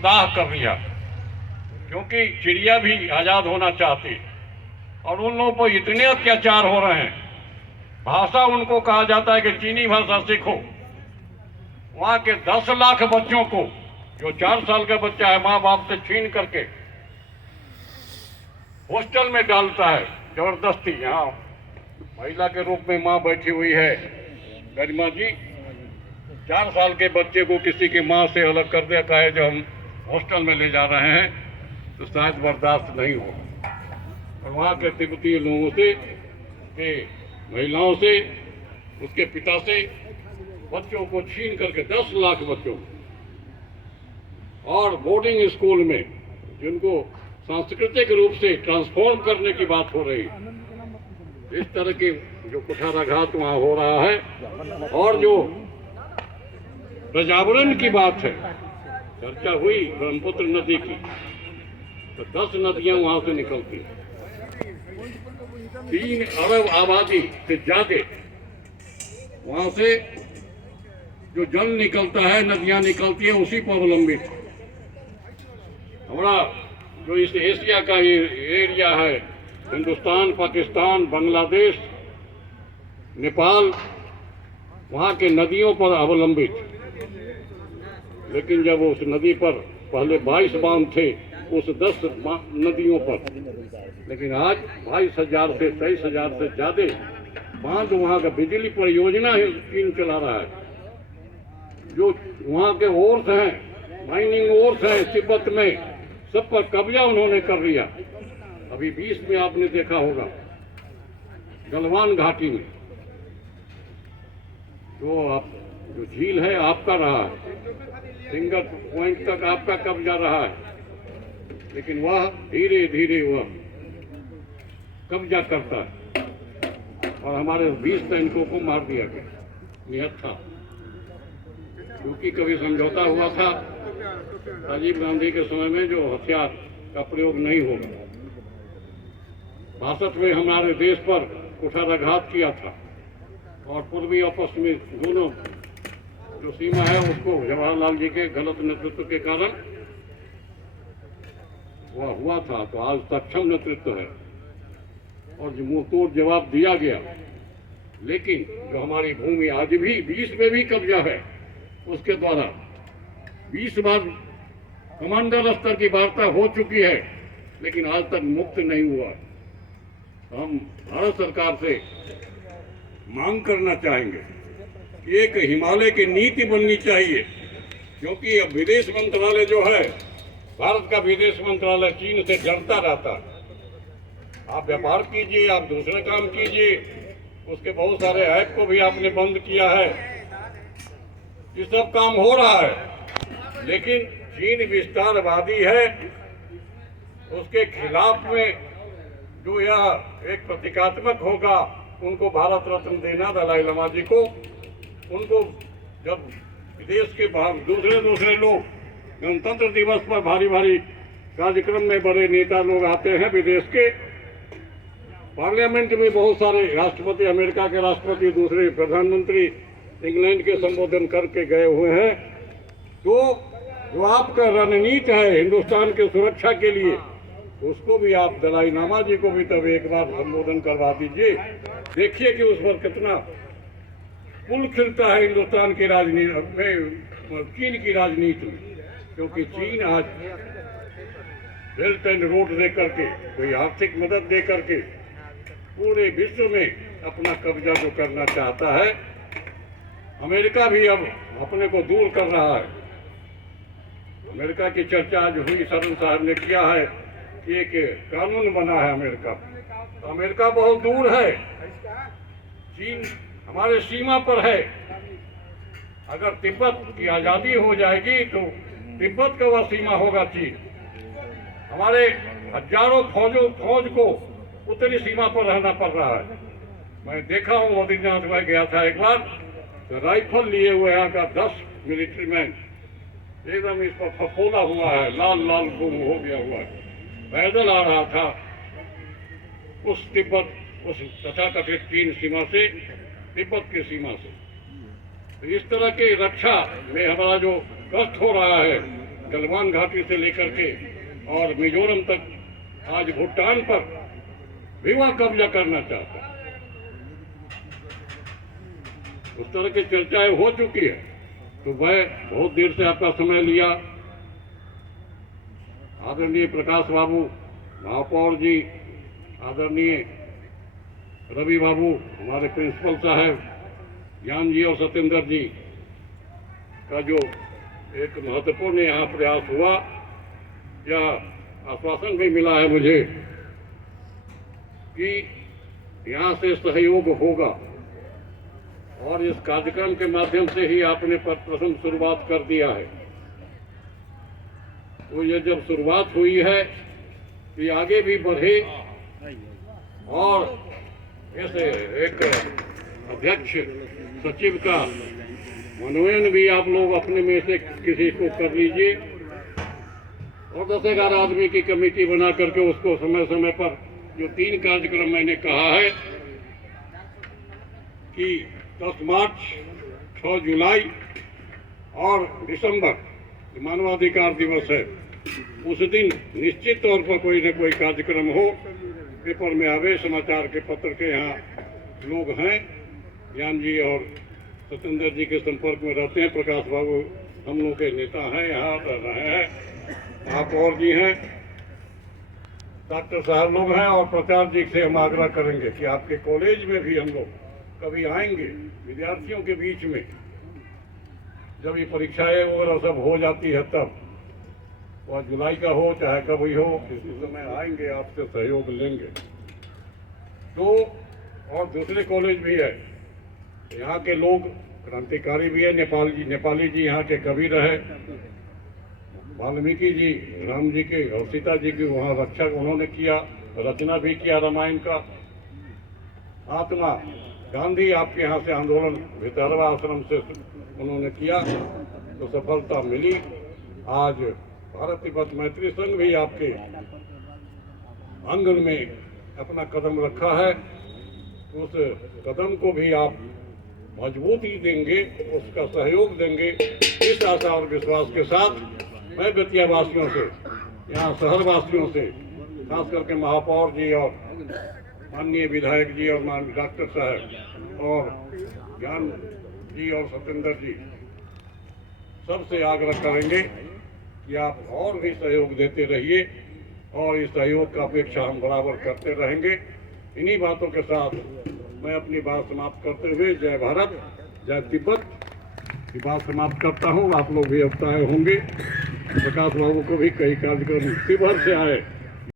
दाह कर दिया, क्योंकि चिड़िया भी आज़ाद होना चाहती और उन लोगों पर इतने अत्याचार हो रहे हैं। भाषा उनको कहा जाता है कि चीनी भाषा सीखो। वहाँ के 10 लाख बच्चों को, जो 4 साल का बच्चा है, माँ बाप से छीन करके हॉस्टल में डालता है जबरदस्ती। यहाँ महिला के रूप में माँ बैठी हुई है गरिमा जी। 4 साल के बच्चे को किसी की माँ से अलग कर दिया, कहे जो हम हॉस्टल में ले जा रहे हैं, तो शायद बर्दाश्त नहीं हो। और वहाँ के तिब्बती लोगों से, के महिलाओं से, उसके पिता से बच्चों को छीन करके 10 लाख बच्चों, और बोर्डिंग स्कूल में जिनको सांस्कृतिक रूप से ट्रांसफॉर्म करने की बात हो रही, इस तरह की जो कुठाराघात वहाँ हो रहा है। और जो पर्यावरण की बात है, चर्चा हुई ब्रह्मपुत्र नदी की, तो 10 नदियां वहां से निकलती हैं। 3 अरब आबादी से ज्यादा वहां से जो जल निकलता है, नदियां निकलती है, उसी पर अवलंबित। हमारा जो इस एशिया का ये एरिया है, हिंदुस्तान, पाकिस्तान, बांग्लादेश, नेपाल, वहाँ के नदियों पर अवलंबित। लेकिन जब उस नदी पर पहले 22 बांध थे, उस 10 नदियों पर, लेकिन आज 22,000 से 23,000 से ज्यादा बांध वहाँ का बिजली परियोजना ही चीन चला रहा है। जो वहाँ के ओर्स हैं, माइनिंग ओर्स हैं तिब्बत में, सब पर कब्जा उन्होंने कर लिया। अभी 20 में आपने देखा होगा गलवान घाटी में जो झील है आपका रहा है, सिंगल पॉइंट तक आपका कब्जा रहा है, लेकिन वह धीरे धीरे वह कब्जा करता है। और हमारे 20 सैनिकों को मार दिया गया निहत्था, क्योंकि कभी समझौता हुआ था राजीव गांधी के समय में जो हथियार का प्रयोग नहीं होगा। 62 में हमारे देश पर कुठाराघात किया था, और पूर्वी और पश्चिमी दोनों जो सीमा है उसको जवाहरलाल जी के गलत नेतृत्व के कारण वह हुआ था। तो आज सक्षम नेतृत्व है और जो मुंह तोड़ जवाब दिया गया। लेकिन जो हमारी भूमि आज भी 20 में भी कब्जा है, उसके द्वारा 20 बार कमांडर स्तर की वार्ता हो चुकी है, लेकिन आज तक मुक्त नहीं हुआ। हम भारत सरकार से मांग करना चाहेंगे कि एक हिमालय की नीति बननी चाहिए, क्योंकि अब विदेश मंत्रालय जो है, भारत का विदेश मंत्रालय चीन से डरता रहता है। आप व्यापार कीजिए, आप दूसरे काम कीजिए, उसके बहुत सारे ऐप को भी आपने बंद किया है, ये सब काम हो रहा है। लेकिन चीन विस्तारवादी है, उसके खिलाफ में जो यह एक प्रतीकात्मक होगा, उनको भारत रत्न देना दलाई लामा जी को। उनको जब विदेश के दूसरे लोग गणतंत्र दिवस पर भारी भारी कार्यक्रम में बड़े नेता लोग आते हैं विदेश के, पार्लियामेंट में बहुत सारे राष्ट्रपति, अमेरिका के राष्ट्रपति, दूसरे प्रधानमंत्री इंग्लैंड के संबोधन करके गए हुए हैं, तो जो आपका रणनीति है हिंदुस्तान की सुरक्षा के लिए, उसको भी आप दलाई लामा जी को भी तब एक बार संबोधन करवा दीजिए। देखिए कि उस पर कितना पुल खिलता है हिंदुस्तान की राजनीति में, चीन की राजनीति में। क्योंकि चीन आज बेल्ट एंड रोड दे करके, कोई आर्थिक मदद दे करके पूरे विश्व में अपना कब्जा जो करना चाहता है। अमेरिका भी अब अपने को दूर कर रहा है। अमेरिका की चर्चा आज हुई, सरन साहब ने किया है कि एक कानून बना है अमेरिका। तो अमेरिका बहुत दूर है, चीन हमारे सीमा पर है। अगर तिब्बत की आज़ादी हो जाएगी तो तिब्बत का वह सीमा होगा चीन। हमारे हजारों फौज को उत्तरी सीमा पर रहना पड़ रहा है। मैं देखा हूँ, बद्रीनाथ में गया था एक बार, तो राइफल लिए हुए यहाँ का 10 मिलिट्री मैन एकदम इस पर फफोला हुआ है, लाल लाल गुम हो गया हुआ है, पैदल आ रहा था उस तिब्बत, उस तथाकथित चीन सीमा से, तिब्बत की सीमा से। तो इस तरह की रक्षा में हमारा जो कष्ट हो रहा है, गलवान घाटी से लेकर के और मिजोरम तक आज भूटान पर भी वह कब्जा करना चाहता है। उस तरह की चर्चाएं हो चुकी है। तो मैं बहुत देर से आपका समय लिया। आदरणीय प्रकाश बाबू, महापौर जी, आदरणीय रवि बाबू, हमारे प्रिंसिपल साहब, ज्ञान जी और सत्येंद्र जी का जो एक महत्वपूर्ण यहाँ प्रयास हुआ, यह आश्वासन भी मिला है मुझे कि यहाँ से सहयोग होगा और इस कार्यक्रम के माध्यम से ही आपने प्रथम शुरुआत कर दिया है। तो ये जब शुरुआत हुई है कि आगे भी बढ़े और ऐसे एक अध्यक्ष सचिव का मनोनयन भी आप लोग अपने में से किसी को कर लीजिए और 10-11 आदमी की कमेटी बना करके उसको समय समय पर जो 3 कार्यक्रम मैंने कहा है कि 10 मार्च, 6 जुलाई और दिसंबर मानवाधिकार दिवस है, उस दिन निश्चित तौर पर कोई न कोई कार्यक्रम हो। पेपर में आवे, समाचार के पत्र के यहाँ लोग हैं, ज्ञान जी और सत्येंद्र जी के संपर्क में रहते हैं। प्रकाश बाबू हम लोग के नेता हैं, यहाँ रह रहे हैं, महापौर जी हैं, डॉक्टर साहब लोग हैं और प्रचार जी से हम आग्रह करेंगे कि आपके कॉलेज में भी हम लोग कभी आएंगे विद्यार्थियों के बीच में, जब ये परीक्षाएं वगैरह सब हो जाती है तब, वह जुलाई का हो चाहे कभी हो, किसी समय आएंगे, आपसे सहयोग लेंगे। तो और दूसरे कॉलेज भी है, यहाँ के लोग क्रांतिकारी भी है। नेपाली जी यहाँ के कवि रहे, वाल्मीकि जी, राम जी के और सीता जी की वहाँ रक्षा उन्होंने किया, रचना भी किया रामायण का। आत्मा गांधी आपके यहाँ से आंदोलन भितरवा आश्रम से उन्होंने किया तो सफलता मिली। आज भारत तिब्बत मैत्री संघ भी आपके आंगन में अपना कदम रखा है, उस कदम को भी आप मजबूती देंगे, उसका सहयोग देंगे। इस आशा और विश्वास के साथ मैं बेतिया वासियों से, यहाँ शहर वासियों से, खास करके महापौर जी और माननीय विधायक जी और माननीय डॉक्टर साहब और ज्ञान जी और सत्येंद्र जी सबसे आग्रह करेंगे कि आप और भी सहयोग देते रहिए और इस सहयोग का अपेक्षा हम बराबर करते रहेंगे। इन्हीं बातों के साथ मैं अपनी बात समाप्त करते हुए जय भारत, जय तिब्बत की बात समाप्त करता हूँ। आप लोग भी अब आए होंगे, प्रकाश बाबू को भी कई कार्यक्रम तिब्बत से आए